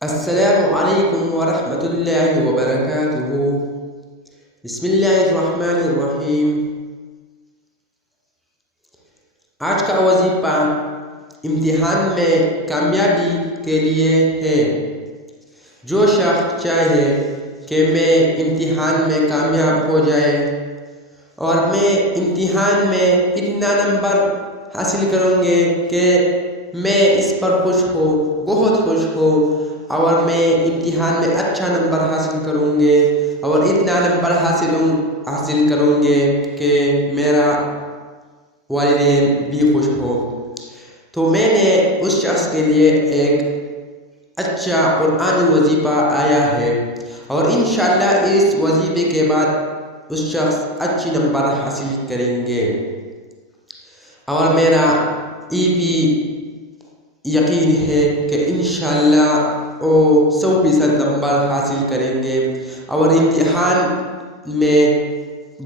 السلام علیکم ورحمۃ اللہ وبرکاتہ۔ بسم اللہ الرحمن الرحیم۔ آج کا وظیفہ امتحان میں کامیابی کے لیے ہے۔ جو شخص چاہے کہ میں امتحان میں کامیاب ہو جائے اور میں امتحان میں اتنا نمبر حاصل کروں گے کہ میں اس پر خوش ہوں، بہت خوش ہوں، اور میں امتحان میں اچھا نمبر حاصل کروں گے اور اتنا نمبر حاصل کروں گے کہ میرا والدین بھی خوش ہو، تو میں نے اس شخص کے لیے ایک اچھا قرآنی وظیفہ آیا ہے، اور انشاءاللہ اس وظیفے کے بعد اس شخص اچھی نمبر حاصل کریں گے، اور میرا یہ بھی یقین ہے کہ انشاءاللہ وہ 100% نمبر حاصل کریں گے اور امتحان میں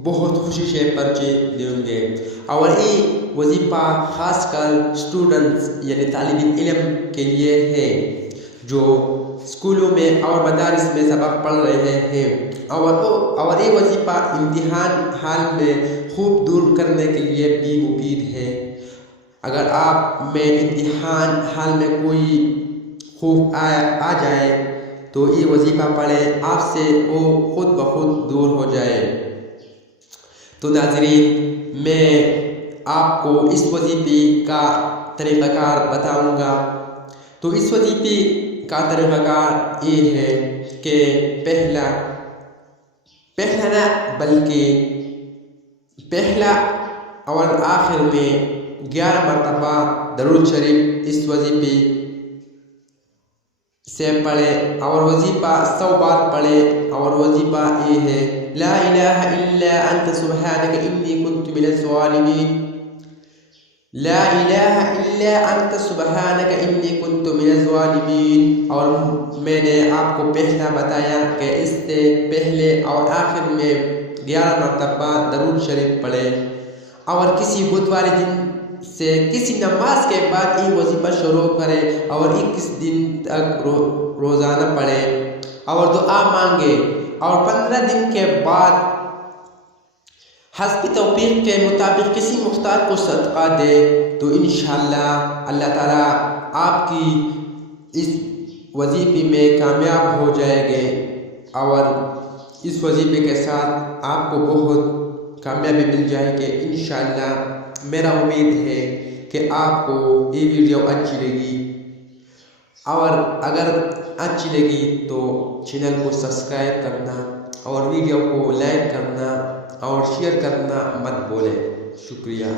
بہت خوشی سے پرچے دیں گے۔ اور یہ وظیفہ خاص کر اسٹوڈنٹس یعنی طالب علم کے لیے ہے جو اسکولوں میں اور مدارس میں سبق پڑھ رہے ہیں، اور یہ وظیفہ امتحان حال میں خوب دور کرنے کے لیے بھی مفید ہے۔ اگر آپ میں امتحان حال میں کوئی خوف آ جائے تو یہ وظیفہ پڑھیں، آپ سے وہ خود بخود دور ہو جائے۔ تو ناظرین، میں آپ کو اس وظیفے کا طریقہ کار بتاؤں گا۔ تو اس وظیفے کا طریقہ کار یہ ہے کہ پہلا نہ بلکہ پہلا اور آخر میں 11 مرتبہ درود شریف اس وظیفے سے پڑھیں، اور وظیفہ 100 بار پڑھیں، اور وظیفہ یہ ہے لا الہ الا انت سبحانک انی کنت من الظالمین، لا الہ الا انت سبحانک انی کنت من الظالمین۔ اور میں نے آپ کو پہلا بتایا کہ اس سے پہلے اور آخر میں 11 مرتبہ درود شریف پڑھیں، اور کسی بدھ والے دن سے کسی نماز کے بعد یہ وظیفہ شروع کریں اور 21 دن تک روزانہ پڑھیں اور دعا مانگے، اور 15 دن کے بعد حسب توفیق کے مطابق کسی محتاج کو صدقہ دے، تو انشاءاللہ اللہ تعالیٰ آپ کی اس وظیفے میں کامیاب ہو جائے گے، اور اس وظیفے کے ساتھ آپ کو بہت کامیابی مل جائے گی انشاءاللہ۔ میرا امید ہے کہ آپ کو یہ ویڈیو اچھی لگی، اور اگر اچھی لگی تو چینل کو سبسکرائب کرنا اور ویڈیو کو لائک کرنا اور شیئر کرنا مت بھولیں۔ شکریہ۔